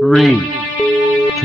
3, 2, 1.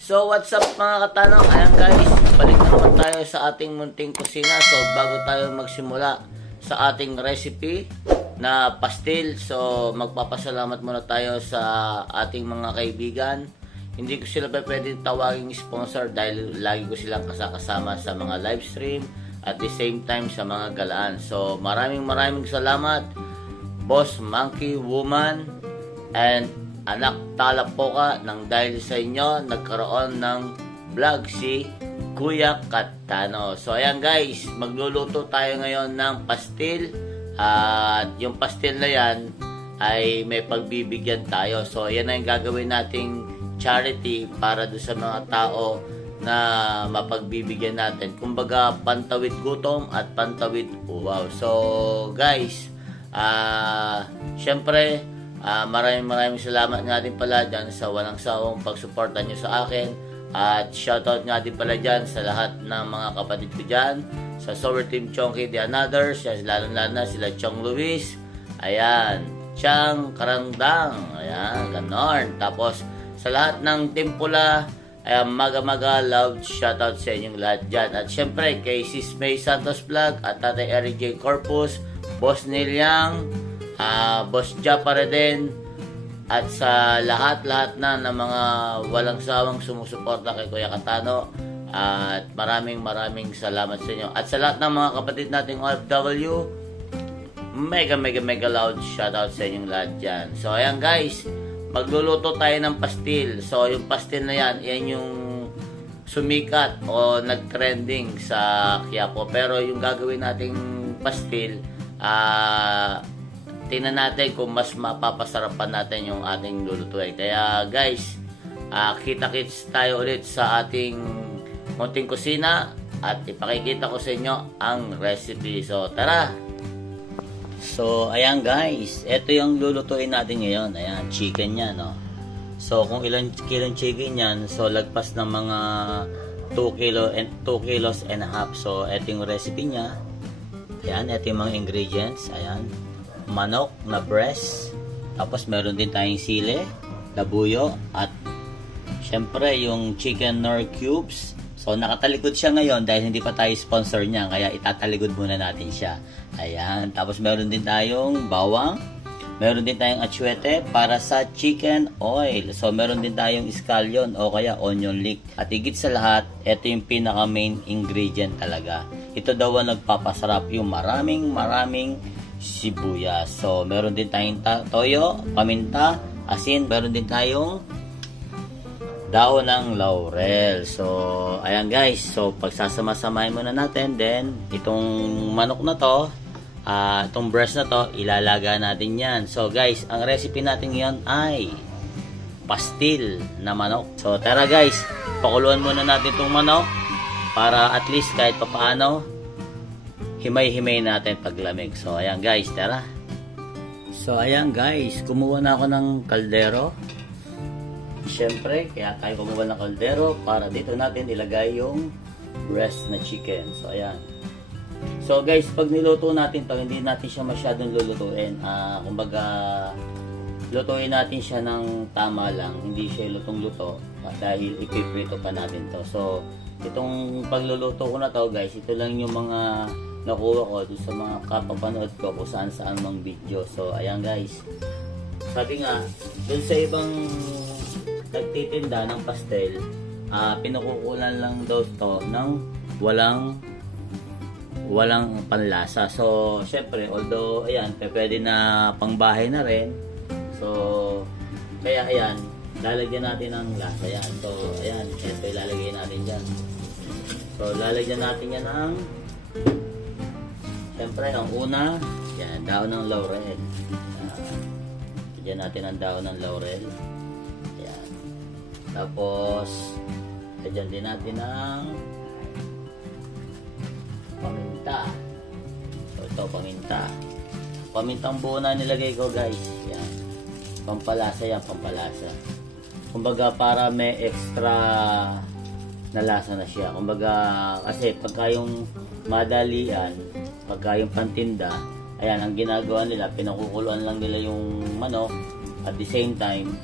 So what's up mga katanong? Ayan guys, balik na naman tayo sa ating munting kusina. So bago tayo magsimula sa ating recipe na pastil, so magpapasalamat muna tayo sa ating mga kaibigan. Hindi ko sila pwedeng tawaging sponsor dahil lagi ko silang kasama sa mga live stream at the same time sa mga galaan. So maraming salamat Boss Monkey Woman and Anak Talapoka, nang dahil sa inyo nagkaroon ng vlog si Kuya Katano. So ayan guys, magluluto tayo ngayon ng pastil at yung pastil na yan ay may pagbibigyan tayo. So yan na yung gagawin nating charity para do sa mga tao na mapagbibigyan natin. Kumbaga pantawid gutom at pantawid uwaw. So guys, syempre maraming salamat nga din pala dyan sa walang sawang pagsuporta nyo sa akin. At shoutout nga din pala dyan sa lahat ng mga kapatid ko dyan. Sa Sour Team Chonky The Anothers, lalo na sila Chong Luis, ayan, Chang Karangdang, ayan, ganon. Tapos sa lahat ng Team Pula, ayan, maga love, shoutout sa inyong lahat dyan. At syempre kay Sis May Santos Vlog at Tatay Eric J. Corpus, Boss Nilyang, Boss Japare din, at sa lahat na ng mga walang sawang sumusuporta kay Kuya Katano. At maraming salamat sa inyo. At sa lahat ng mga kapatid nating OFW, mega loud shoutout sa inyong lahat dyan. So ayan guys, magluluto tayo ng pastil. So yung pastil na yan yung sumikat o nag-trending sa Quiapo. Pero yung gagawin nating pastil, tingnan natin kung mas mapapasarapan natin yung ating lulutuin. Kaya guys, kita-kits tayo ulit sa ating munting kusina at ipakikita ko sa inyo ang recipe. So tara! So ayan guys, ito yung lulutuin natin ngayon. Ayan, chicken yan, no? So kung ilang kilong chicken yan, so lagpas ng mga 2 kilos and a half. So ito yung recipe niya. Ayan, ito yung mga ingredients. Ayan, manok na breast, tapos meron din tayong sili, labuyo, at syempre yung chicken nor cubes. So nakatalikod siya ngayon dahil hindi pa tayo sponsor niya, kaya itatalikod muna natin siya. Ayan, tapos meron din tayong bawang, meron din tayong atsuete para sa chicken oil. So meron din tayong scallion o kaya onion leek. At higit sa lahat, ito yung pinaka main ingredient talaga. Ito daw ang nagpapasarap, yung maraming sibuyas. So meron din tayong toyo, paminta, asin, meron din tayong daon ng laurel. So ayan guys, so pagsasama-samahin muna natin, then itong manok na to, itong breast na to, ilalaga natin yan. So guys, ang recipe natin ngayon ay pastil na manok. So tara guys, pakuluan muna natin itong manok para at least kahit papaano himay-himay natin paglamig. So ayan guys, tara. So ayan guys, kumuha na ako ng kaldero. Siyempre, kaya tayo kumuha ng kaldero para dito natin ilagay yung breast na chicken. So ayan. So guys, pag niluto natin to, hindi natin siya masyadong lulutuin. Kumbaga, lutuin natin siya ng tama lang. Hindi siya lutong-luto dahil ipiprito pa natin to. So itong pagluluto ko na to guys, ito lang yung mga nakuha ko doon sa mga kapapanood ko kung saan mang video. So ayan guys, sabi nga doon sa ibang nagtitinda ng pastel, pinukukulan lang daw to ng walang panlasa. So syempre, although ayan, pwede na pangbahay na rin. So kaya ayan, lalagyan natin ng lasa yan. So ayan, ito ilalagay natin dyan. So lalagyan natin yan ng, siyempre ang una, yan, daon ng laurel. Lagyan natin ang daon ng laurel. Yan. Tapos lagyan din natin ng paminta. So ito, paminta. Pamintang buo na nilagay ko guys. Yan. Pampalasa yan, pampalasa. Kumbaga para may extra na lasa na siya. Kumbaga kasi pagka yung madalian, pagka yung pantinda, ayan, ang ginagawa nila, pinakukuluan lang nila yung manok. At the same time,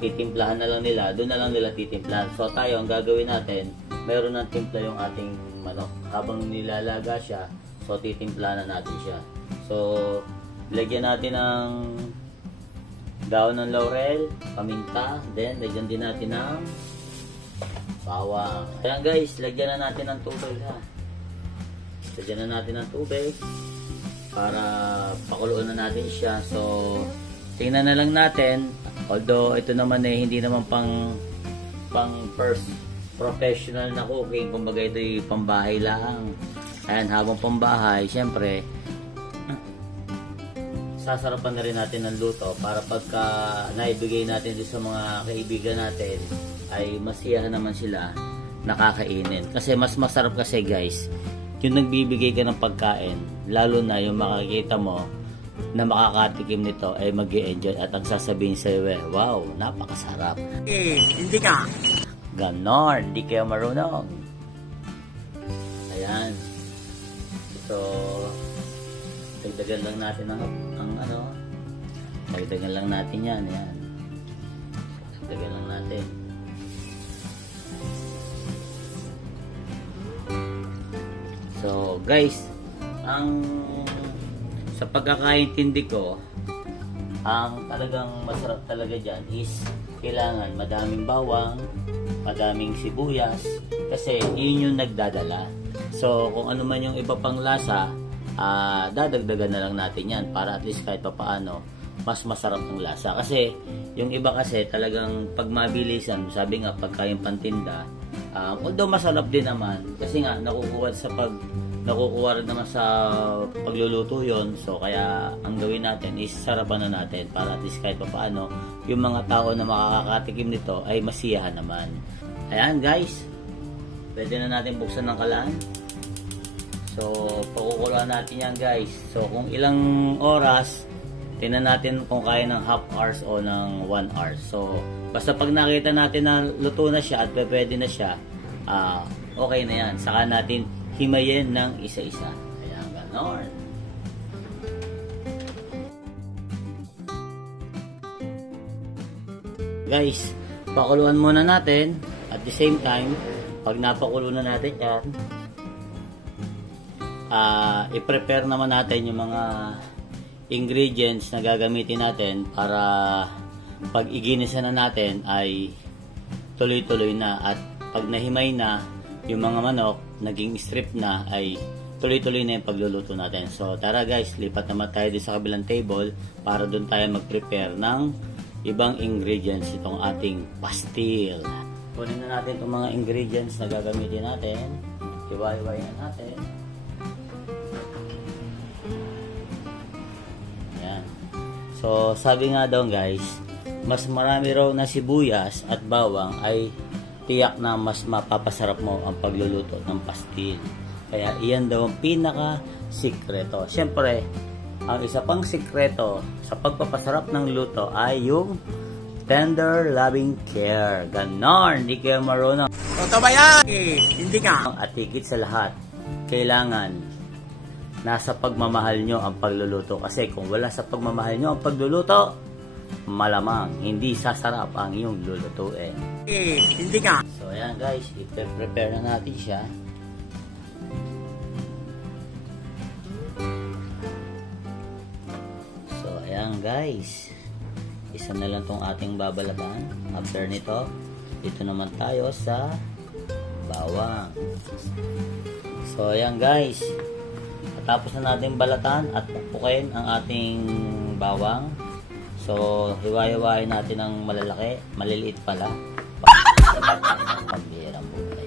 titimplahan na lang nila, doon na lang nila titimplahan. So tayo, ang gagawin natin, mayroon ng timpla yung ating manok. Habang nilalaga siya, so titimplahan na natin siya. So, lagyan natin ng daon ng laurel, paminta, then lagyan din natin ng bawang. Ayan guys, lagyan na natin ng tubig ha. Lagyan na natin ng tubig para pakuluan na natin siya. So, tingnan na lang natin. Although ito naman hindi naman pang first professional na cooking, kumbaga ito'y pambahay lang. Ayan, habang pambahay, syempre sasarapan na rin natin ng luto para pagka naibigay natin sa mga kaibigan natin ay masiyahan naman sila nakakainin. Kasi mas masarap kasi guys, yung nagbibigay ka ng pagkain, lalo na yung makikita mo na makakatikim nito ay mag-i-enjoy at ang sasabihin sa'yo, wow, napakasarap. Hindi ka. Ganon, hindi kayo marunong. Ayan. So, dagdagan lang natin ang dagdagan lang natin yan. Ayan. Dagdagan lang natin. So, guys, sa pagkakaintindi ko, ang talagang masarap talaga dyan is kailangan madaming bawang, madaming sibuyas, kasi yun yung nagdadala. So, kung ano man yung iba pang lasa, dadagdagan na lang natin yan para at least kahit papaano mas masarap ng lasa. Kasi yung iba kasi talagang pag mabilisan, sabi nga pagka yung pantinda, although masarap din naman kasi nga nakukuha rin naman sa pagluluto yon. So kaya ang gawin natin is sarapan na natin para at least kahit papaano yung mga tao na makakatikim nito ay masiyahan naman. Ayan guys, pwede na natin buksan ng kalan. So, pakukuluan natin yan guys. So, kung ilang oras, tingnan natin kung kaya ng half hours o ng 1 hour. So, basta pag nakita natin na luto na siya at pwede na siya, okay na yan. Saka natin himayin ng isa-isa. Ayan, ganon. Guys, pakuluan muna natin. At the same time, pag napakulo na natin yan, i-prepare naman natin yung mga ingredients na gagamitin natin para pag iginisa na natin ay tuloy-tuloy na, at pag nahimay na yung mga manok, naging strip na, ay tuloy-tuloy na yung pagluluto natin. So tara guys, lipat naman tayo din sa kabilang table para doon tayo mag-prepare ng ibang ingredients itong ating pastil. Kunin na natin itong mga ingredients na gagamitin natin, hiwa-hiwain na natin. So, sabi nga daw guys, mas marami raw na sibuyas at bawang ay tiyak na mas mapapasarap mo ang pagluluto ng pastil. Kaya iyan daw ang pinaka-sikreto. Siyempre, ang isa pang sikreto sa pagpapasarap ng luto ay yung tender loving care. Ganon, hindi kayo marunong. Totoo ba yan? Hindi ka. At higit sa lahat, kailangan nasa pagmamahal nyo ang pagluluto. Kasi kung wala sa pagmamahal nyo ang pagluluto, malamang hindi sasarap ang iyong lulutuin. Hindi ka. So ayan guys, i-prepare na natin siya. So ayan guys, isa na lang tong ating babalatan. After nito, dito naman tayo sa bawang. So ayan guys, tapos na natin balatan at pupukin ang ating bawang. So, hiwa-hiwain natin ng malalaki, maliliit pala. Pambihirang buhay.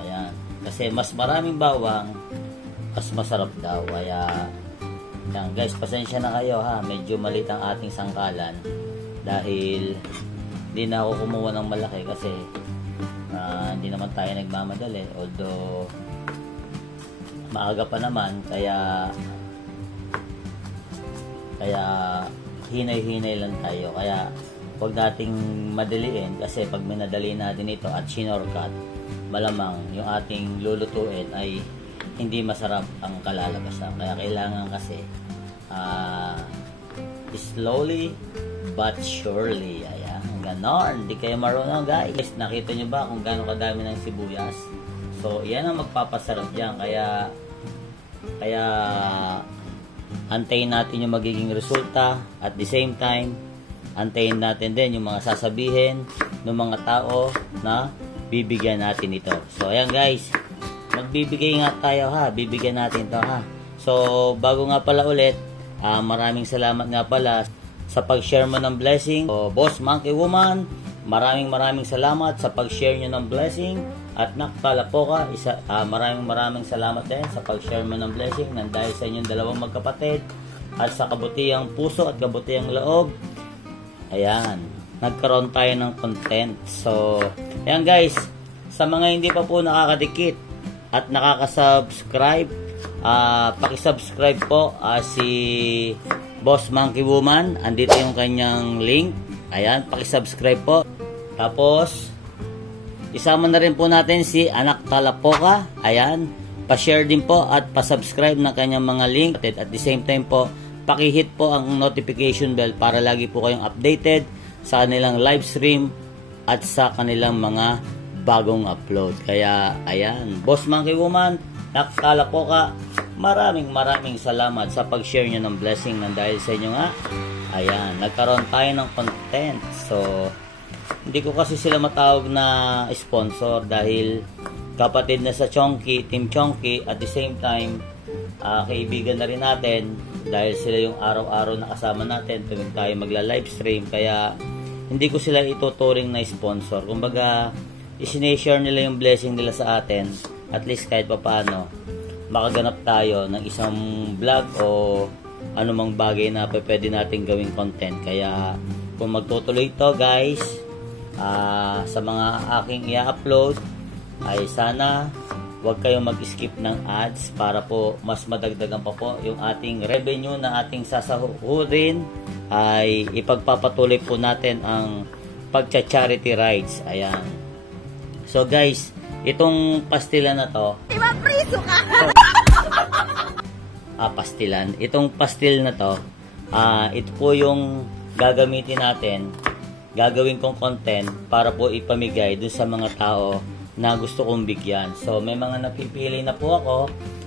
Ayan. Kasi mas maraming bawang, mas masarap daw. Kaya, yan guys, pasensya na kayo ha. Medyo maliit ang ating sangkalan. Dahil, hindi na ako kumuha ng malaki kasi hindi naman tayo nagmamadali. Although, maaga pa naman, kaya hinay-hinay lang tayo. Kaya huwag nating madaliin kasi pag minadali natin ito at shortcut, malamang yung ating lulutuin ay hindi masarap ang kalalabasan. Kaya kailangan kasi slowly but surely. Ayan, ganon. Hindi kayo marunong guys. Nakita nyo ba kung gano'ng kadami ng sibuyas? So, yan ang magpapasarap yan. Kaya antayin natin yung magiging resulta. At the same time, antayin natin din yung mga sasabihin ng mga tao na bibigyan natin ito. So, ayan guys. Magbibigay nga tayo ha. Bibigyan natin to ha. So, bago nga pala ulit, maraming salamat nga pala sa pag-share mo ng blessing. So, Boss Monkey Woman, maraming salamat sa pag-share nyo ng blessing. At Naktalapoka, maraming salamat din sa pag-share mo ng blessing nang dahil sa inyong dalawang magkapatid at sa kabutihang puso at kabutihang loob. Ayan, nagkaroon tayo ng content. So, ayan guys, sa mga hindi pa po nakakadikit at nakaka-subscribe, paki-subscribe po si Boss Monkey Woman. Andito yung kanyang link. Ayan, paki-subscribe po. Tapos isama na rin po natin si Naktalapoka. Ayan, pa-share din po at pa-subscribe ng kanyang mga link. At the same time po, paki-hit po ang notification bell para lagi po kayong updated sa kanilang live stream at sa kanilang mga bagong upload. Kaya ayan, Boss Monkey Woman, Naktalapoka, maraming salamat sa pag-share nyo ng blessing nang dahil sa inyo nga. Ayan, nagkaroon tayo ng content. So, hindi ko kasi sila matawag na sponsor dahil kapatid na sa Chonky, Team Chonky, at the same time, kaibigan na rin natin dahil sila yung araw-araw na kasama natin tuwing tayo magla-live stream. Kaya, hindi ko sila ituturing na sponsor. Kumbaga, isineshare nila yung blessing nila sa atin. At least kahit papaano, makaganap tayo ng isang vlog o anumang bagay na pwede natin gawing content. Kaya kung magtutuloy ito guys, sa mga aking i-upload ay sana huwag kayong mag-skip ng ads para po mas madagdagan pa po yung ating revenue na ating sasahurin. Ay ipagpapatuloy po natin ang pagcha-charity rides. Ayan. So guys, itong pastilan na to, pastilan. Itong pastil na to, ito po yung gagamitin natin, gagawin kong content para po ipamigay dun sa mga tao na gusto kong bigyan. So, may mga napipili na po ako.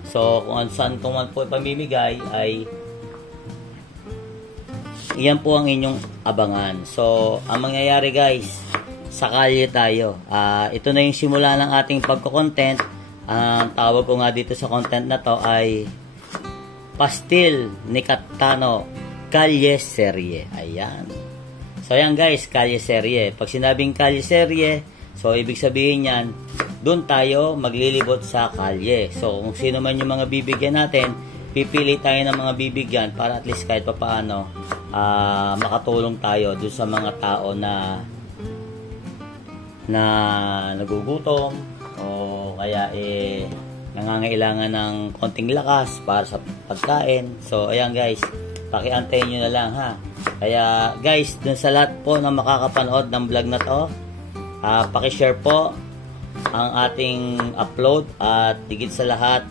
So, kung saan ko man po ipamimigay ay iyan po ang inyong abangan. So, ang mangyayari guys, sa kalye tayo. Ito na yung simula ng ating pagko-content. Ang tawag ko nga dito sa content na to ay Pastil ni Katano Kalye Serye. Ayan. So ayan guys, Kalye Serye. Pag sinabing Kalye Serye, so ibig sabihin yan, doon tayo maglilibot sa kalye. So kung sino man yung mga bibigyan natin, pipili tayo ng mga bibigyan para at least kahit papaano makatulong tayo doon sa mga tao na nagugutom o kaya nangangailangan ng konting lakas para sa pagkain. So ayan guys, pakiantayin nyo na lang ha. Kaya guys, dun sa lahat po na makakapanood ng vlog na to, pakishare po ang ating upload at higit sa lahat,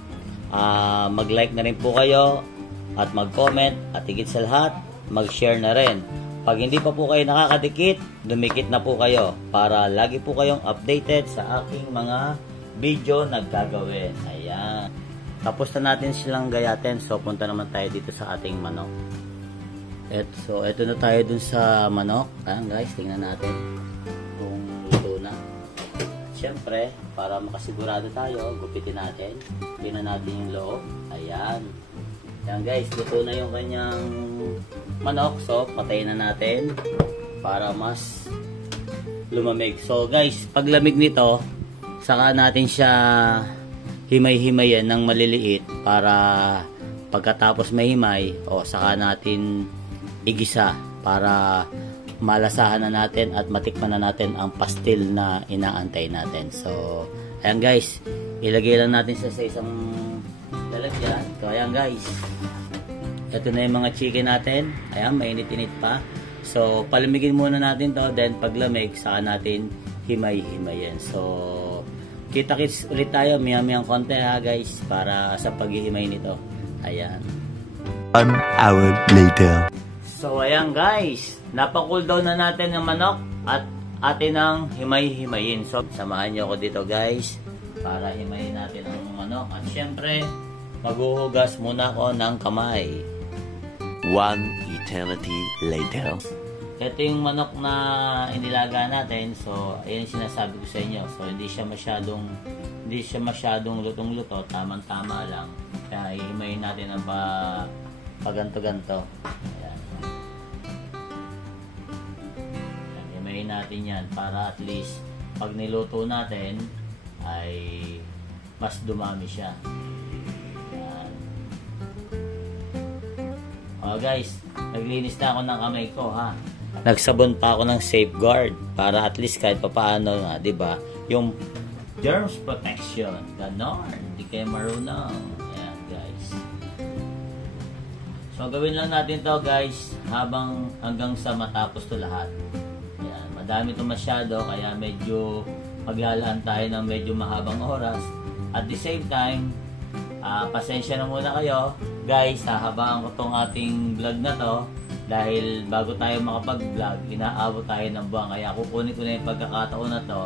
mag-like na rin po kayo at mag-comment at higit sa lahat, mag-share na rin. Pag hindi pa po kayo nakakadikit, dumikit na po kayo para lagi po kayong updated sa aking mga video na gagawin. Ayan. Tapos na natin silang gayatin. So, punta naman tayo dito sa ating manok. So, eto na tayo dun sa manok. Ayan guys, tingnan natin kung luto na. Siyempre, para makasigurado tayo, gupitin natin. Tingnan natin yung loob. Ayan. Ayan guys, luto na yung kanyang manok. So, patayin na natin para mas lumamig. So, guys, pag lamig nito, saka natin siya himay-himayan ng maliliit para pagkatapos mahimay, saka natin igisa para malasahan na natin at matikman na natin ang pastil na inaantay natin. So, ayan guys, ilagay lang natin siya sa isang lalagyan. So, ayan guys, ito na yung mga chicken natin. Ayan, mainit-init pa. So, palamigin muna natin to. Then, paglamig, saka natin himay-himayin. So, kita-kits ulit tayo. Maya-mayang konti ha guys. Para sa paghihimay nito. Ayan. 1 hour later. So, ayan guys. Napa-cool down na natin yung manok. At atin ang himay-himayin. So, samahan nyo ako dito guys. Para himayin natin ang manok. At syempre, maghuhugas muna ako ng kamay. 1 eternity later. Ito yung manok na inilaga natin. So, ayan yung sinasabi ko sa inyo. So, hindi siya masyadong lutong-luto. Tamang-tama lang. Kaya ihimayin natin ang paganto-ganto. Ayan. Himayin natin yan para at least pag niluto natin ay mas dumami siya. Oh guys, naglinis na ako ng kamay ko ha. Nagsabon pa ako ng safeguard para at least kahit papaano nga, 'di ba? Yung germs protection. Ganon, hindi kayo marunong. Ayan guys. So gawin lang natin 'to guys hanggang sa matapos 'to lahat. Ayan, madami 'to masyado kaya medyo maglalaan tayo ng medyo mahabang oras. At the same time, pasensya na muna kayo guys, hahabaan ko tong ating vlog na to dahil bago tayo makapag-vlog, inaabot tayo ng buwan, kaya kukunin ko na yung pagkakataon na to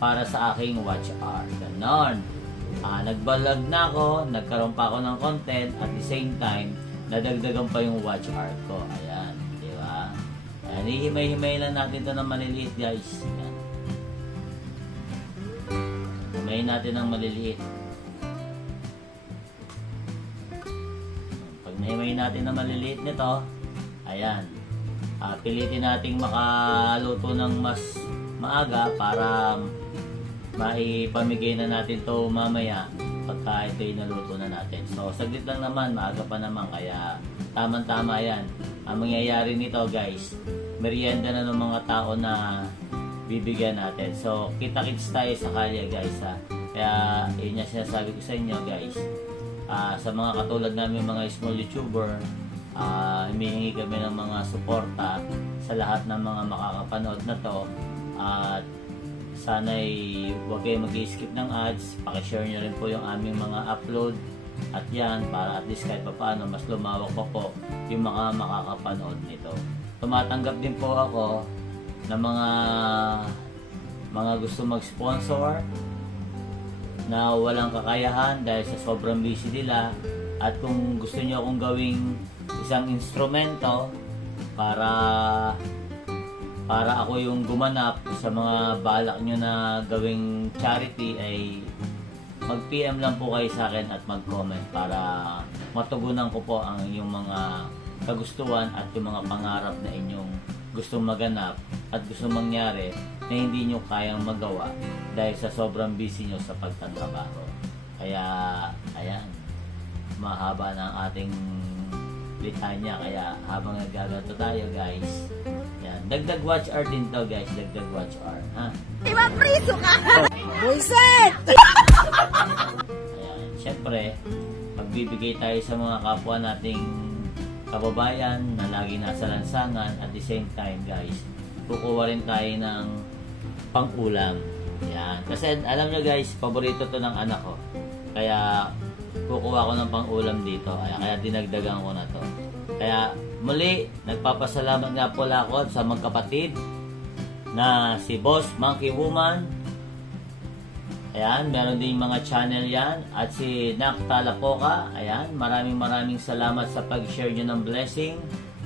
para sa aking watch hour. Ganon. Nag-vlog na ako, nagkaroon pa ako ng content, at the same time nadagdagan pa yung watch hour ko. Ayan, di ba? Ayan, ihimay-himay lang natin to ng maliliit guys. Ayan. Himayin natin ng maliliit. Nahimayin natin na maliliit nito. Ayan. Pilitin nating makaluto ng mas maaga para maipamigay na natin to mamaya pagka ito'y naluto na natin. So, saglit lang naman. Maaga pa naman. Kaya, tamang-tama yan. Ang mangyayari nito guys, merienda na ng mga tao na bibigyan natin. So, kita-kits tayo sa kalye guys ha. Kaya, yun yung sinasabi ko sa inyo guys. Sa mga katulad namin mga small YouTuber, humihingi kami ng mga suporta sa lahat ng mga makakapanood na to. At sana'y huwag kayo mag-skip ng ads, pakishare nyo rin po yung aming mga upload. At yan, para at least kahit paano mas lumawak pa po yung mga makakapanood nito. Tumatanggap din po ako ng mga gusto mag-sponsor na walang kakayahan dahil sa sobrang busy nila, at kung gusto niyo akong gawing isang instrumento para ako yung gumanap sa mga balak nyo na gawing charity, ay mag-PM lang po kayo sa akin at mag-comment para matugunan ko po ang inyong mga kagustuhan at yung mga pangarap na inyong gustong maganap at gustong mangyari na hindi nyo kayang magawa dahil sa sobrang busy nyo sa pagtatrabaho. Kaya, ayan, mahaba na ang ating litanya. Kaya, habang nagaganto tayo guys, ayan, dagdag watch hour din to guys, dagdag watch hour, ha? Iba priso ka! Buisit! Ayan, syempre, magbibigay tayo sa mga kapwa nating kababayan na lagi nasa lansangan. At the same time guys, kukuha rin tayo ng pang-ulam. Yan. Kasi alam nyo guys, paborito to ng anak ko. Kaya kukuha ko ng pang-ulam dito. Kaya dinagdagan ko na to. Kaya muli, nagpapasalamat nga po ako sa magkapatid na si Boss Monkey Woman. Ayan, meron din mga channel yan. At si Nak Talapoka. Ayan, maraming salamat sa pag-share nyo ng blessing.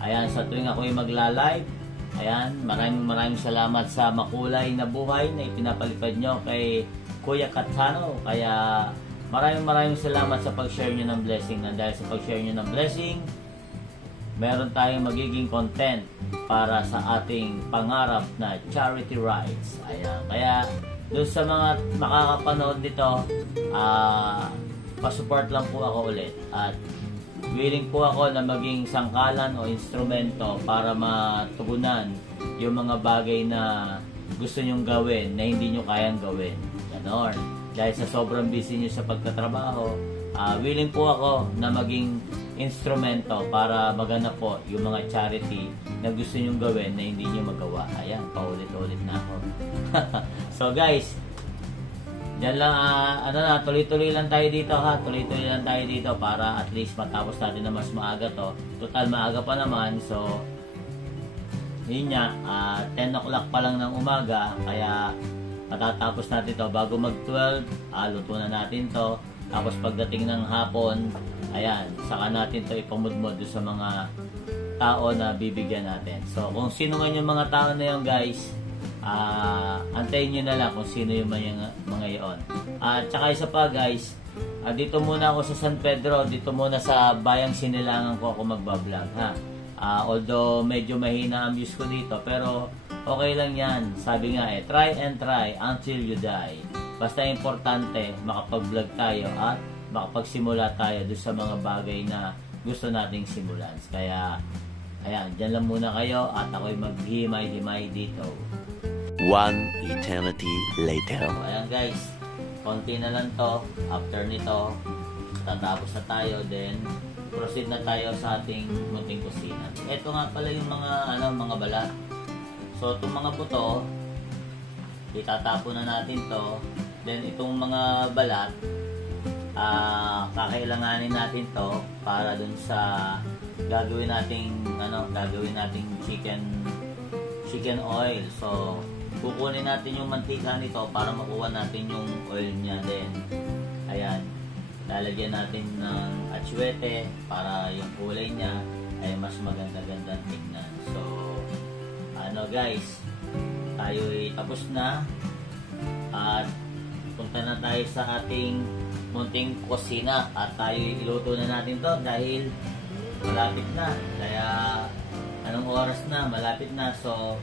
Ayan, sa tuwing ako'y magla-live. Ayan, maraming salamat sa makulay na buhay na ipinapalipad nyo kay Kuya Katano. Kaya maraming salamat sa pag-share nyo ng blessing. Na dahil sa pag-share nyo ng blessing, meron tayong magiging content para sa ating pangarap na charity rides. Ayan, kaya doon sa mga makakapanood nito, pasupport lang po ako ulit. At willing po ako na maging sangkalan o instrumento para matugunan yung mga bagay na gusto nyong gawin na hindi nyo kayang gawin. Ganon. Dahil sa sobrang busy nyo sa pagtatrabaho, willing po ako na maging instrumento para magana po yung mga charity na gusto nyong gawin na hindi nyo magawa. Ayan, paulit-ulit na ako. So guys, yan lang, tuloy-tuloy lang tayo dito ha. Tuloy-tuloy lang tayo dito para at least matapos natin na mas maaga to. Total maaga pa naman, so yun nga, 10 o'clock pa lang ng umaga, kaya matatapos natin to bago mag-12, luto na natin to. Tapos pagdating ng hapon, ayan, saka natin to ipamudmod sa mga tao na bibigyan natin. So kung sino man yung mga tao na yun guys, antayin nyo na lang kung sino yung mga yon. At saka isa pa guys, dito muna ako sa San Pedro, dito muna sa Bayang Sinilangan ko ako magbablog ha. Although medyo mahina ang views ko dito, pero okay lang yan. Sabi nga try and try until you die. Basta importante makapag-vlog tayo at makapagsimula tayo doon sa mga bagay na gusto nating simulan. Kaya ayan, dyan lang muna kayo at ako'y maghimay-himay dito. One eternity later. So, ayan guys, konti na lang to. After nito, tatapos na tayo, then proceed na tayo sa ating munting kusina. Ito nga pala yung mga balat. So itong mga buto, itatapon na natin to. Then itong mga balat, kakailanganin natin to para dun sa gagawin nating chicken oil. So kukunin natin yung mantika nito para makuha natin yung oil niya din. Ayan, lalagyan natin ng atsuete para yung kulay niya ay mas maganda-ganda tingnan. So guys, tayo ay tapos na at punta na tayo sa ating munting kusina at tayo iluto na natin to dahil malapit na. Kaya anong oras na? Malapit na. So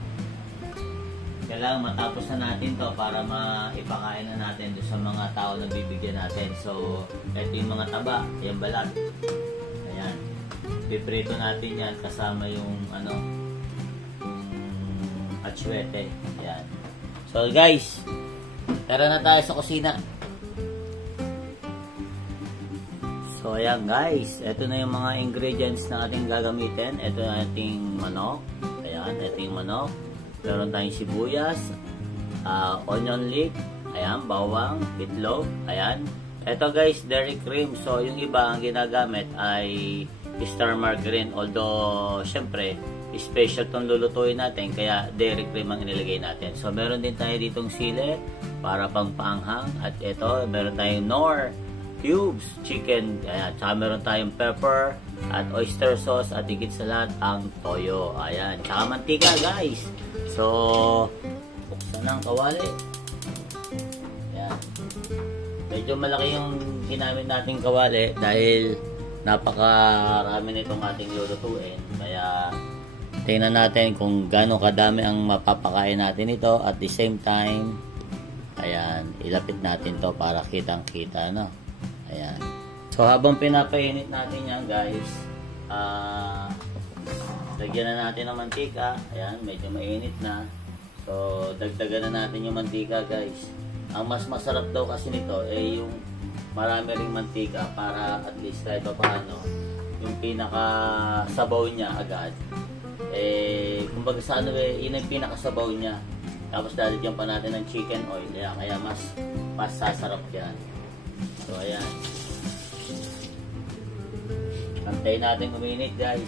kailangan matapos na natin to para maipakain na natin doon sa mga tao na bibigyan natin. So ito yung mga taba, yung balat. Ayan, piprito natin yan kasama yung atsuete. Ayan. So guys, tara na tayo sa kusina. So ayan guys, ito na yung mga ingredients na ating gagamitin. Ito na ating manok. Ayan, ito yung manok. Meron tayong sibuyas, onion leek, ayan, bawang, itlog, ayan. Ito guys, dairy cream. So yung iba ang ginagamit ay star margarine. Although syempre special tong lulutuin natin, kaya dairy cream ang inilagay natin. So meron din tayo ditong sili para pang paanghang. At ito, meron tayong Knorr cubes, chicken, ayan. Tsaka meron tayong pepper at oyster sauce at higit sa lahat ang toyo. Ayan, tsaka mantika guys. So buksan ang kawali. Ayan. Medyo malaki yung ginamit nating kawali dahil napakarami nitong ating lulutuin. Kaya tingnan natin kung gaano kadami ang mapapakain natin ito. At the same time, ayan, ilapit natin to para kitang-kita, no? Ayan. So habang pinapainit natin yan guys, lagyan na natin ng mantika. Ayan, medyo mainit na. So dagdagan na natin yung mantika guys. Ang mas masarap daw kasi nito ay yung marami ring mantika para at least kahit paano yung pinaka sabaw niya agad. Kumbaga sa yun ang pinakasabaw niya. Tapos lalagyan pa natin ng chicken oil. Kaya mas sasarap yan. So ayan, antayin natin uminit guys.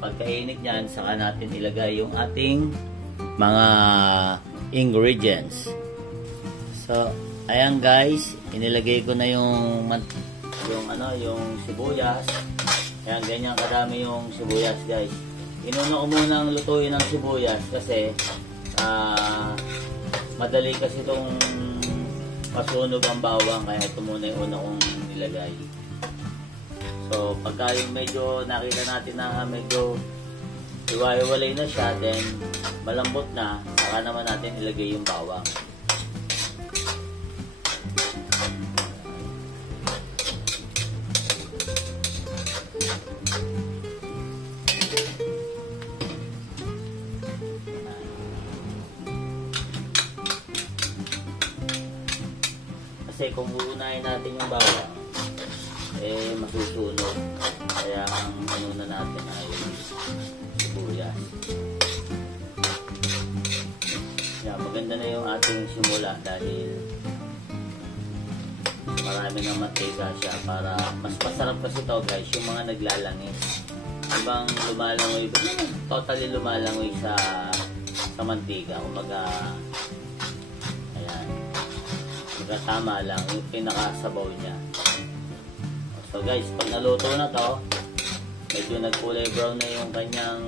Pagkainit yan, saka natin ilagay yung ating mga ingredients. So ayan guys, inilagay ko na yung sibuyas. Ayan, ganyan kadami yung sibuyas guys. Inuna ko muna ang lutuin ng sibuyas kasi madali kasi itong masunog ang bawang, kaya ito muna yung una kong nilagay. So pagka yung medyo nakita natin na medyo iwa-iwalay na siya, then malambot na, saka naman natin ilagay yung bawang. Kasi kung uunahin natin yung bawang, masusunog. Kaya ang ano na natin ay sibuyas. Yan, maganda na yung ating simula dahil marami ng mantika siya para mas masarap kasi ito guys, yung mga naglalangis. Ibang lumalangoy, totally lumalangoy sa mantika. Kumbaga, ayan, tama lang yung pinakasabaw niya. So guys, pag naluto na to, medyo nagkulay brown na yung kanyang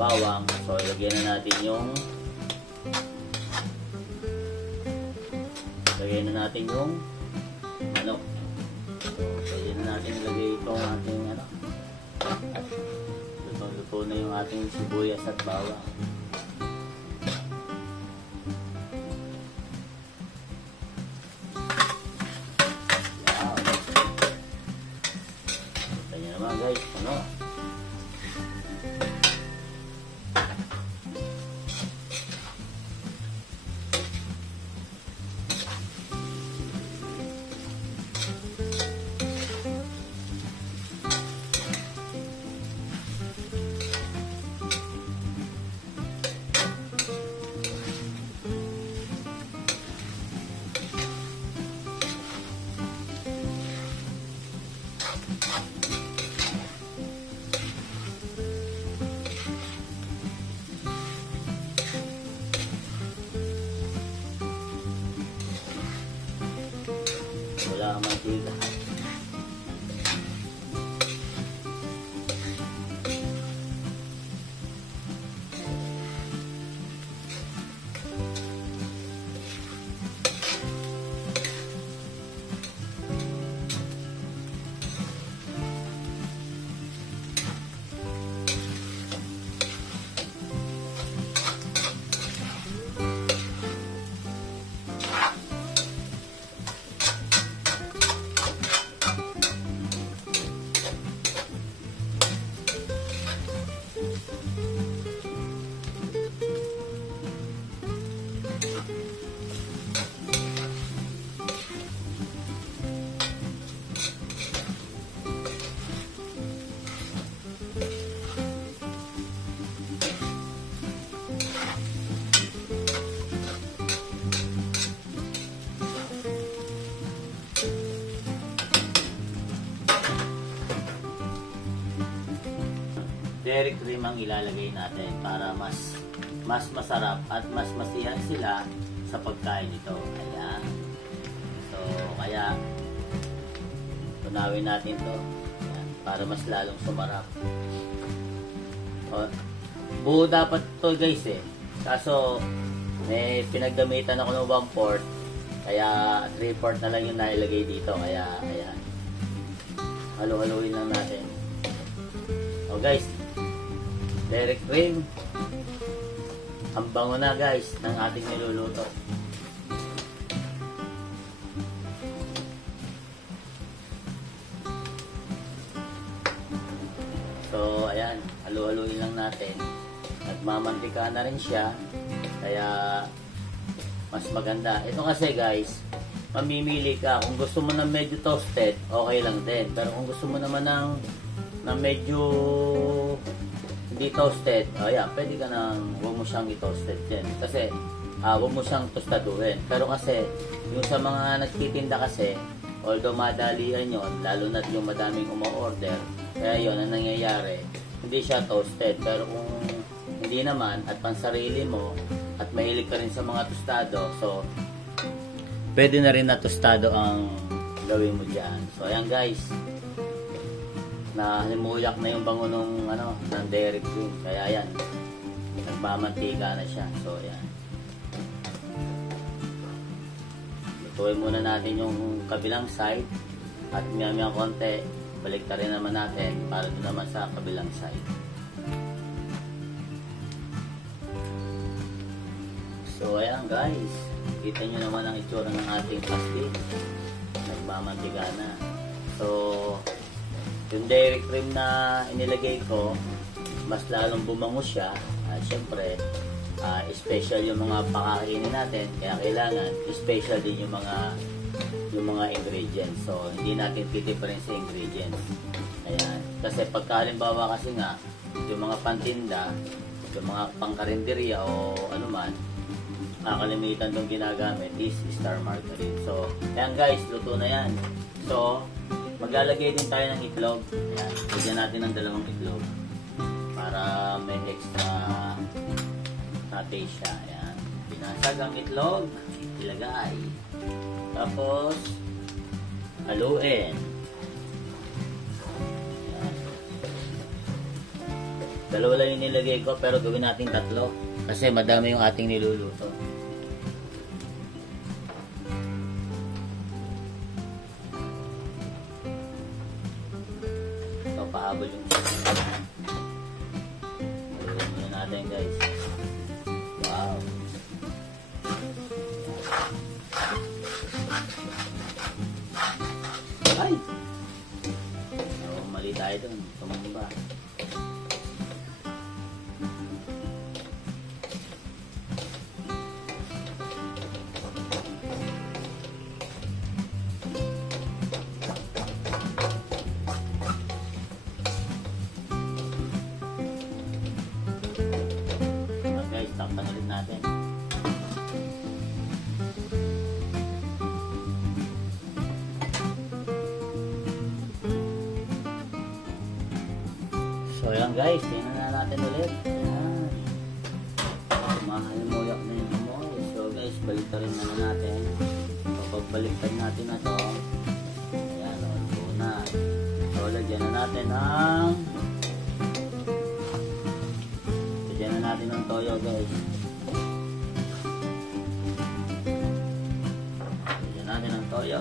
bawang. So ilagyan na natin yung manok. So yun na natin ilagay itong ating ano. At luto na yung ating sibuyas at bawang. Guys, ano? Wala mantika. Dairy cream ang ilalagay natin para mas masarap at mas masiyahan sila sa pagkain nito. Ayan. So, kaya tunawin natin to. Ayan, para mas lalong sumarap. O, buo dapat to guys eh. Kaso, may pinagdamitan ako ng 1/4. Kaya 3/4 na lang yung nailagay dito. Kaya, ayan. Halo-haloin lang natin. O guys, dairy cream. Ang bango na guys ng ating niluluto. So ayan, halo-haloin lang natin. Nagmamantika na rin siya. Kaya mas maganda. Ito kasi guys, mamimili ka. Kung gusto mo na medyo toasted, okay lang din. Pero kung gusto mo naman ng medyo hindi toasted, ayan, pwede ka nang huwag mo siyang i-toasted din. Kasi, huwag mo siyang tostaduhin. Pero kasi, yung sa mga nagtitinda kasi, although madalian yon, lalo na yung madaming umo-order, kaya yon ang nangyayari, hindi siya toasted. Pero kung hindi naman, at pansarili mo, at mahilig ka rin sa mga tostado, so, pwede na rin na tostado ang gawin mo dyan. So, ayan guys, na halimuyak na yung bango ng dairy cream. Kaya yan, nagmamantika na siya. So yan, lutuin muna natin yung kabilang side at maya konti balik rin naman natin para doon naman sa kabilang side. So ayan guys, kita nyo naman ang itsura ng ating pastil. Nagmamantika na. So yung dairy cream na inilagay ko, mas lalong bumango siya. Siyempre, special yung mga pakakainin natin. Kaya kailangan, special din yung mga yung mga ingredients. So, hindi natin titiparin sa ingredients. Ayan. Kasi pagka halimbawa kasi nga, yung mga pantinda, yung mga pangkarinderya o ano man, kalimitan itong ginagamit is star margarine. So, ayan guys, luto na yan. So, maglalagay din tayo ng itlog. Ayan, lagyan natin ng 2 itlog para may extra na taste siya. Ayan, binasag ang itlog, ilagay. Tapos, haluin. Ayan. 2 lang yung nilagay ko, pero gawin natin 3 kasi madami yung ating niluluto. So, pahabol yung haluin muna natin guys. Wow. Ay! So, mali tayo dun. Tumumba. Okay, takpan ulit natin. So, ayan guys, tingnan na natin ulit. Ayan. Mahalimuyak na yung amoy. So guys, baliktarin na natin. So, pagbaliktad natin na to, ayan, luto na. So, lagyan na natin ng toyo guys. Lagyan natin ng toyo.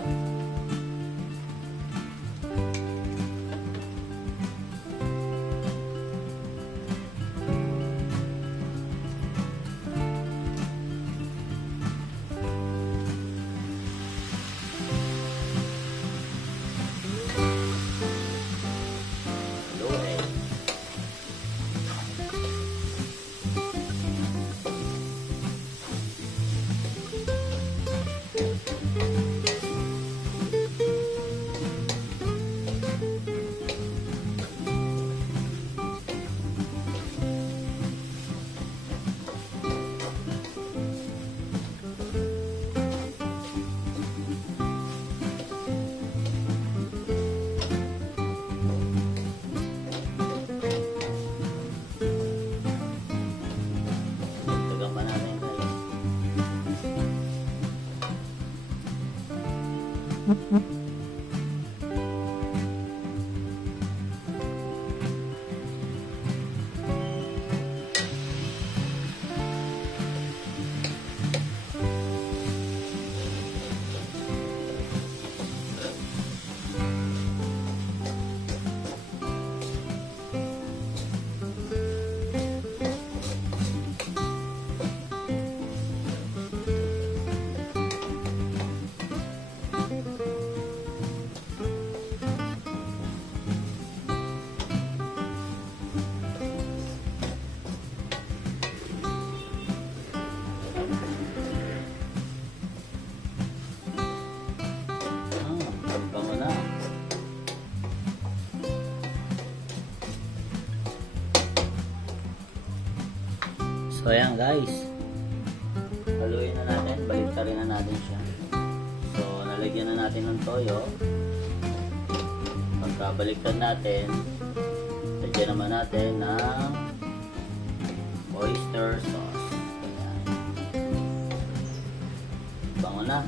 So ayan guys, haluin na natin, baliktarin na natin siya. So nalagyan na natin ng toyo. Pagkabaliktad natin, lagyan naman natin ng oyster sauce. Ayan. Bango na.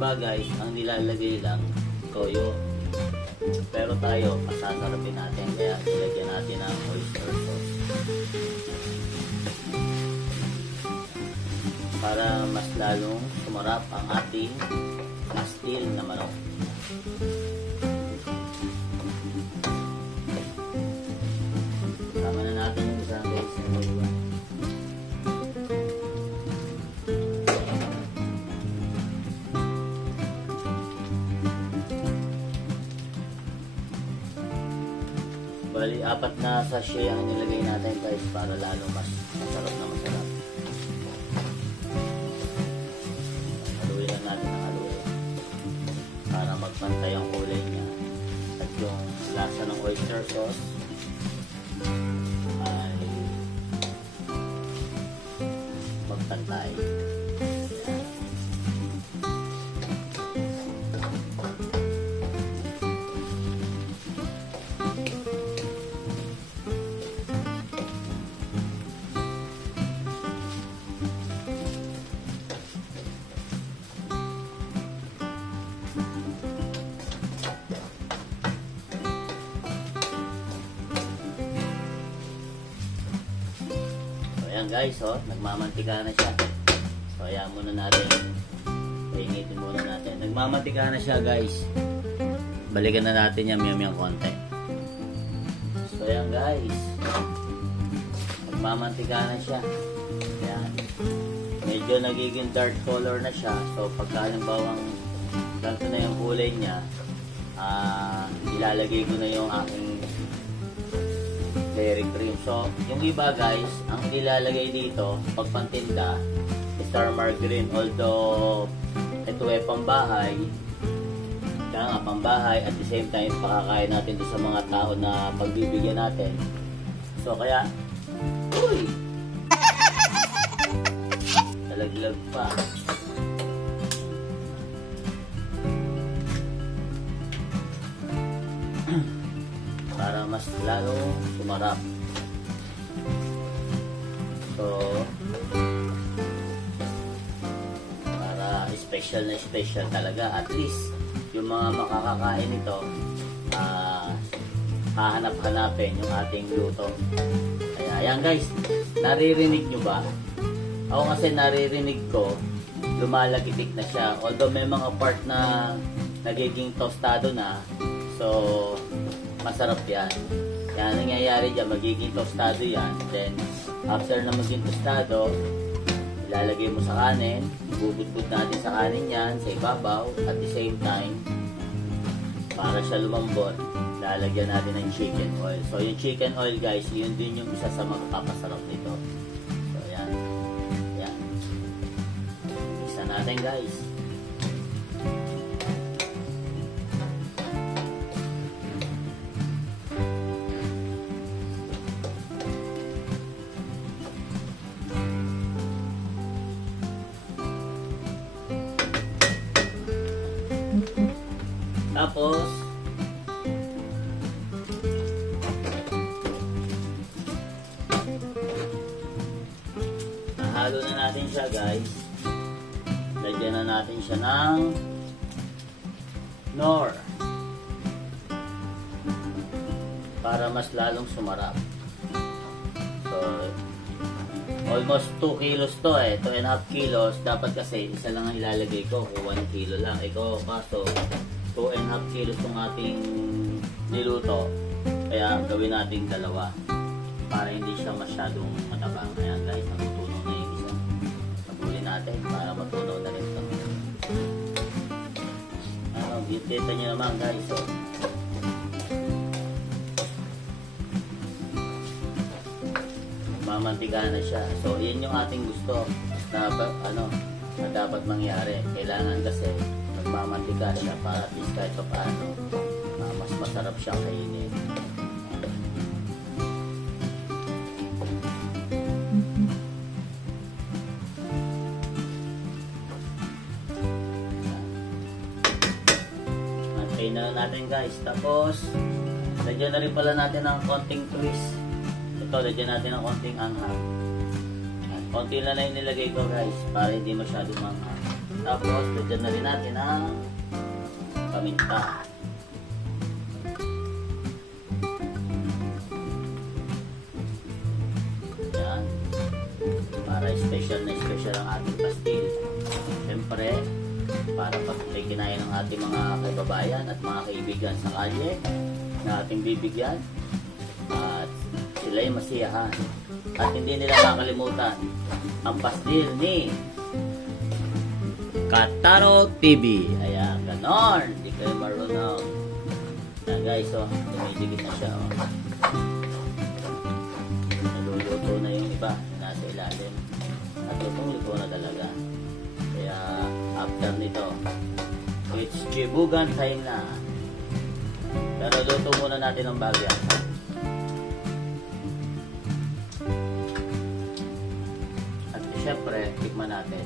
iba guys, ang nilalagay lang, toyo. Pero tayo, pasasarapin natin. Kaya ilagyan natin ang oyster sauce. Para mas lalong sumarap ang ating pastil na manok. Tama na natin yung isa guys. Bali, 4 na sachet ang nilagay natin guys para lalo mas masarap na masarap. Haluin lang natin ang haluin para magpantay ang kulay niya at yung lasa ng oyster sauce ay magpantay. Ayan guys, nagmamantika na siya. So ayan muna natin. Painitin muna natin. Nagmamantika na siya guys. Balikan na natin yan miyang konti. So ayan guys. Nagmamantika na siya. Ayan. Medyo nagiging dark color na siya. So pagka halimbawa ganito na yung kulay niya, ilalagay ko na yung aking dairy cream. So, yung iba guys, ang ilalagay dito, pagpantinda, star margarine. Although, ito ay pambahay. Kaya nga, pambahay. At the same time, pakakain natin doon sa mga tao na pagbibigyan natin. So, kaya, uy! Talaglag pa. Para mas lalo sumarap. So, para special na special talaga. At least, yung mga makakakain nito, hahanap-hanapin yung ating luto. Kaya, ayan guys, naririnig nyo ba? Ako kasi naririnig ko, lumalagitik na siya. Although may mga part na nagiging tostado na, so, masarap yan. Kaya nangyayari dyan, magiging tostado yan. Then, after na maging tostado, ilalagay mo sa kanin. Bubudbud natin sa kanin yan, sa ibabaw. At the same time, para siya lumambot, lalagyan natin ng chicken oil. So, yung chicken oil guys, yun din yung isa sa magpapasarap nito. So, yan. Yan. Isa natin guys. Tapos, nahalo na natin siya guys. Lagyan na natin siya ng Knorr para mas lalong sumarap. So, almost 2 kilos to 2.5 kilos. Dapat kasi isa lang ang ilalagay ko kung 1 kilo lang. Ikaw kaso 2.5 kilos itong ating niluto. Kaya gawin natin 2 para hindi siya masyadong matabang. Ayan guys, natutunaw na yung isa. Pagulin natin para matunaw na rin ito. Ano, kita nyo naman guys. So, mamantika na siya. So, yan yung ating gusto na na dapat mangyari. Kailangan kasi magmamantika siya para at least kahit paano mas masarap siyang kainin. Antayin na natin guys. Tapos lagyan na rin pala natin ng konting twist. Ito, lagyan natin ng konting anghang. Konti lang na yung nilagay ko guys para hindi masyadong manghang. Tapos, lagyan na rin natin ang paminta. Yan. Para special na special ang ating pastil. Siyempre, para pag kinaya ng ating mga kaibabayan at mga kaibigan sa kalye na ating bibigyan at sila'y masiyahan at hindi nila makalimutan ang pastil ni Kataro TV. Ayan, ganon. Hindi kayo marunong. Ayan guys, oh, dumidikit na siya. Oh. Naluluto na yung iba. Nasa ilalim. At lutong-luto na talaga. Kaya after nito, it's chibugan time na. Pero luto muna natin ang bagyan. At syempre, tikman natin.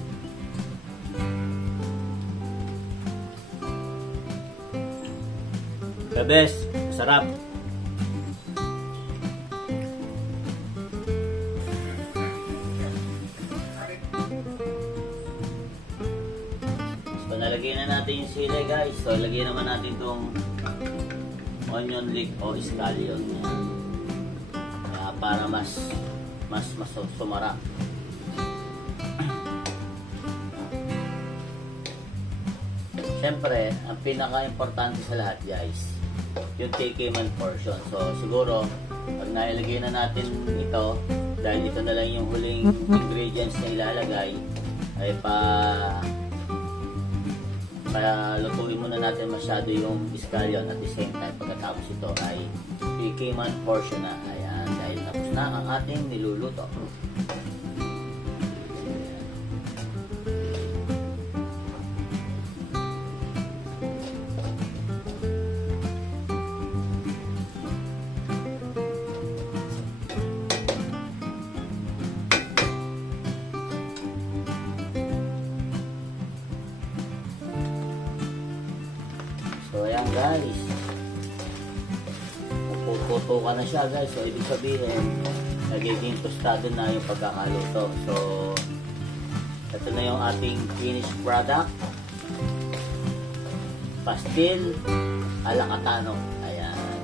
The best, sarap. So nalagyan na natin yung sili guys. So lagyan naman natin itong onion leek o scallion. Para mas sumara. Siyempre, ang pinaka-importante sa lahat guys, yung TK-man portion. So siguro, pag nailagay na natin ito, dahil ito na lang yung huling ingredients na ilalagay, ay lutuin muna natin masyado yung scallion at the same time pagkatapos ito ay TK-man portion na. Ayan, dahil tapos na ang ating niluluto. So ayan guys, puputukan na siya guys. So ibig sabihin nagiging tostado na yung pagkakaluto. So ito na yung ating finished product, pastil ala Katano. Ayan.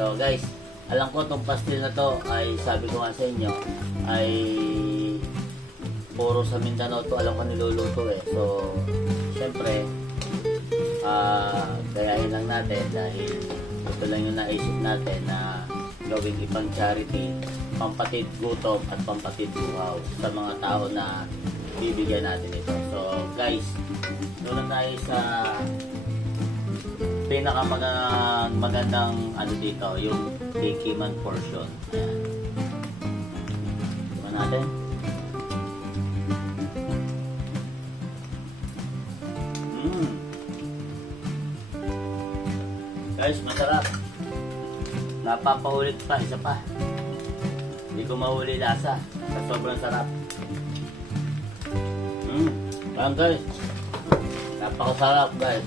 So guys, alam ko itong pastil na to ay sabi ko nga sa inyo ay puro sa Mindanao to alam ko niluluto eh. So syempre gayahin lang natin dahil ito lang yung naisip natin na gawing ipang charity, pampatid gutom at pampatid buhaw sa mga tao na bibigyan natin ito. So guys, doon na tayo sa pinakamagandang ano dito, yung TK-man portion. Ayan. Tignan natin. Guys, masarap. Napapahulit pa, isa pa. Hindi ko mahuli lasa. Sa sobrang sarap. Ayan guys. Napakasarap guys.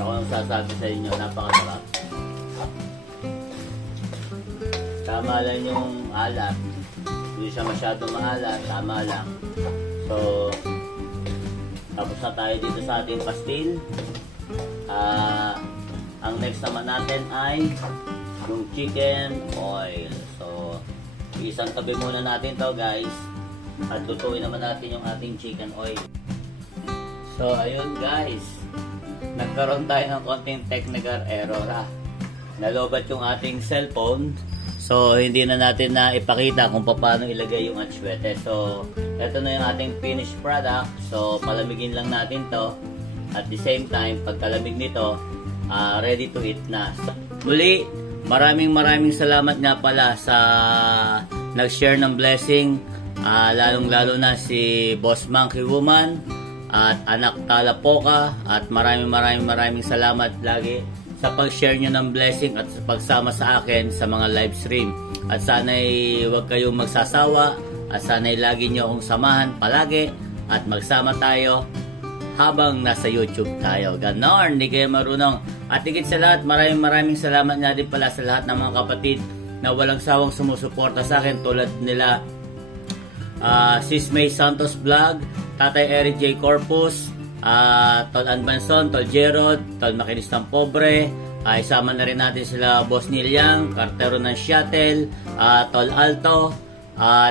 Ako nang sasabi sa inyo, napakasarap. Tama lang yung alat. Hindi siya masyadong maalat. Tama lang. So, tapos na tayo dito sa ating pastil. Ang next naman natin ay yung chicken oil. So, isang tabi muna natin to guys. At lutuin naman natin yung ating chicken oil. So, ayun guys. Nagkaroon tayo ng konting technical error Nalobat yung ating cellphone. So, hindi na natin na ipakita kung paano ilagay yung atsuete. So, ito na yung ating finished product. So, palamigin lang natin to. At the same time, pagkalamig nito, ready to eat na. Muli, maraming salamat nga pala sa nag-share ng blessing, lalong-lalo na si Boss Monkey Woman at Anak Talapoka, at maraming salamat lagi sa pag-share nyo ng blessing at sa pagsama sa akin sa mga live stream. At sana'y huwag kayong magsasawa at sana'y lagi nyo akong samahan palagi at magsama tayo habang nasa YouTube tayo. Ganon, hindi kayo marunong. At higit sa lahat, maraming salamat nga din pala sa lahat ng mga kapatid na walang sawang sumusuporta sa akin, tulad nila Sis May Santos Vlog, Tatay Eric J. Corpus, Tol Anbanson, Tol Gerald, Tol Makinistang Pobre, isama na rin natin sila Boss Neil Yang, Kartero ng Shuttle, Tol Alto,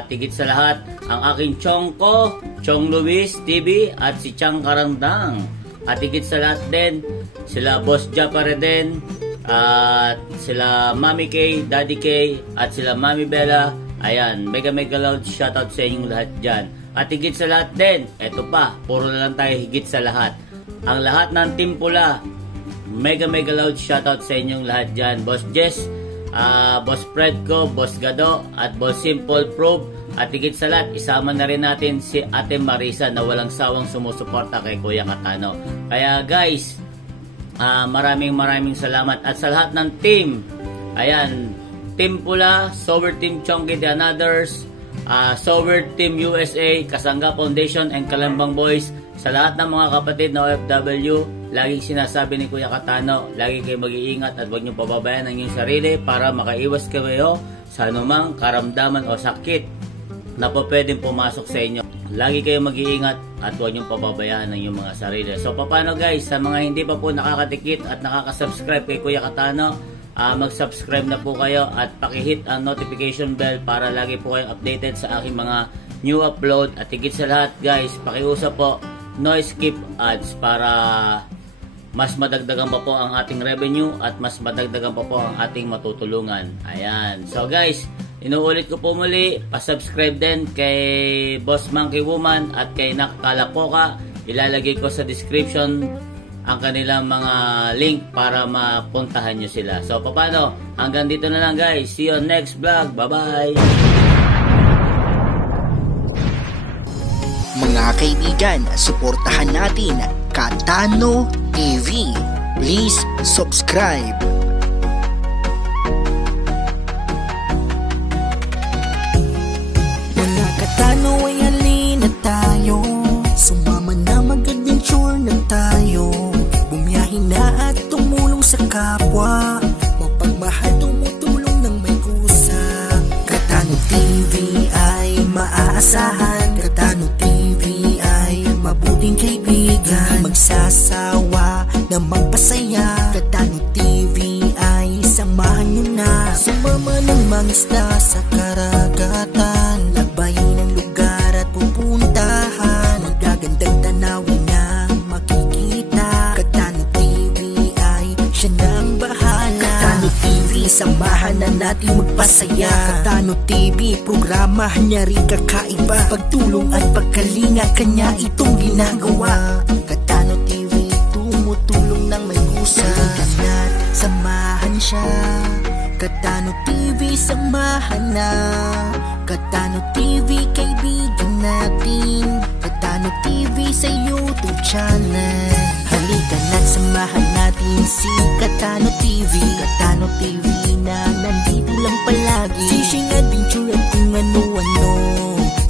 tigit sa lahat ang aking Chong ko, Chong Luis TV at si Chang Karandang. At tigit sa lahat din sila Boss Japare din, at sila Mami K, Daddy K, at sila Mami Bella. Ayan, mega loud shoutout sa inyong lahat dyan. At higit sa lahat din, eto pa, puro na lang tayo higit sa lahat. Ang lahat ng Team Pula, mega loud shoutout sa inyong lahat dyan. Boss Jess, Boss Fredco, Boss Gado, at Boss Simple Probe. At higit sa lahat, isama na rin natin si Ate Marisa na walang sawang sumusuporta kay Kuya Katano. Kaya guys, maraming salamat. At sa lahat ng team, ayan, Team Pula, Sober Team Chonky and others, Sober Team USA, Kasangga Foundation, and Kalambang Boys. Sa lahat ng mga kapatid na OFW, laging sinasabi ni Kuya Katano, lagi kayo mag-iingat at huwag niyong pababayaan ang inyong sarili para makaiwas kayo sa anumang karamdaman o sakit na po pwedeng pumasok sa inyo. Lagi kayo mag-iingat at huwag niyong pababayaan ang inyong mga sarili. So paano guys, sa mga hindi pa po nakakatikit at nakaka-subscribe kay Kuya Katano, mag-subscribe na po kayo at pakihit ang notification bell para lagi po kayong updated sa aking mga new upload. At higit sa lahat guys, pakiusap po, no skip ads para mas madagdagan pa po ang ating revenue at mas madagdagan pa po ang ating matutulungan. Ayan. So guys, inuulit ko po muli, pa-subscribe din kay Boss Monkey Woman at kay Nakakalapoka. Ilalagay ko sa description ang kanilang mga link para mapuntahan nyo sila. So, paano? Hanggang dito na lang guys. See you on next vlog. Bye-bye! Mga kaibigan, suportahan natin Katano TV. Please subscribe. Mga Katano ay halina tayo, sumama na mag-adventure na tayo. Bumiyahin na at tumulong sa kapwa, mapagmahal tumutulong ng may kusa. Katano TV ay maaasahan, Katano TV ay mabuting kaibigan, magsasawa na magpasaya. Katano TV ay samahan nyo na, sumama ng mangisda sa karagatan, lakbayin ang lugar at pupuntahan, magagandang tanawin na makikita. Katano TV ay siya nang bahala. Katano TV, samahan na natin magpasaya. Katano TV, programa niya rin kakaiba, pagtulong at pagkalinga kanya itong ginagawa. Katano TV, tumutulong ng may kusa, at samahan siya. Katano TV, samahan na. Katano TV, kaibigan natin. Katano TV sa YouTube channel. Halika na't samahan natin si Katano TV. Katano TV na nandito lang palagi, fishing adventure at kung ano-ano,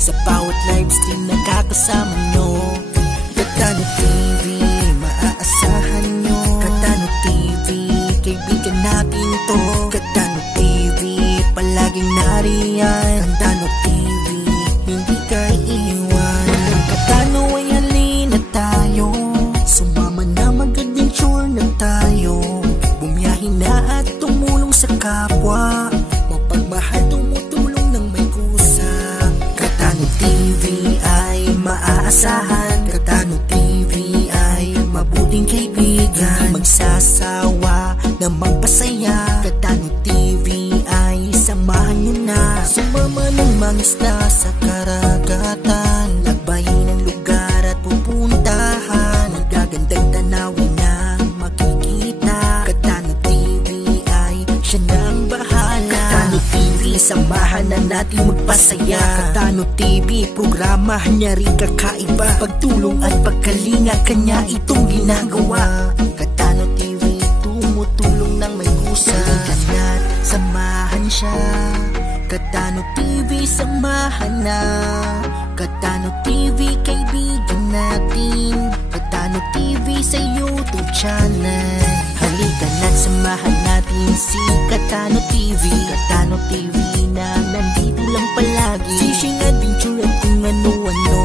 sa bawat live stream nakakasama nyo. Katano TV, maaasahan nyo. Katano TV, kaibigan natin to. Katano TV, palaging nariyan. Katano TV, hindi ka iiwan. Katano ay halina tayo, sumama na mag-adventure na tayo. Bumiyahin na at tumulong sa kapwa, mapagmahal tumutulong ng may kusa. Katano TV ay maaasahan, Katano TV ay mabuting kaibigan, magsasawa na magpasaya. Katano TV ay samahan nyo na, sumama ng mangisda sa karagatan, lakbayin ang lugar at pupuntahan, magagandang tanawin na makikita. Katano TV ay siya nang bahala. Katano TV, samahan na natin magpasaya. Katano TV, programa niya rin kakaiba, pagtulong at pagkalinga kanya itong ginagawa. Katano TV, tumutulong ng may kusa, at samahan siya. Katano TV, samahan na. Katano TV, kaibigan natin. Katano TV sa YouTube channel. Halika na't samahan natin si Katano TV. Katano TV na nandito lang palagi, fishing adventure at kung ano-ano,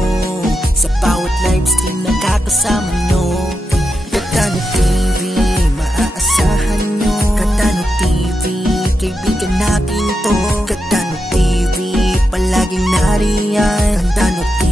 sa bawat natin to. Gandano TV, palaging nariyan. Gandano TV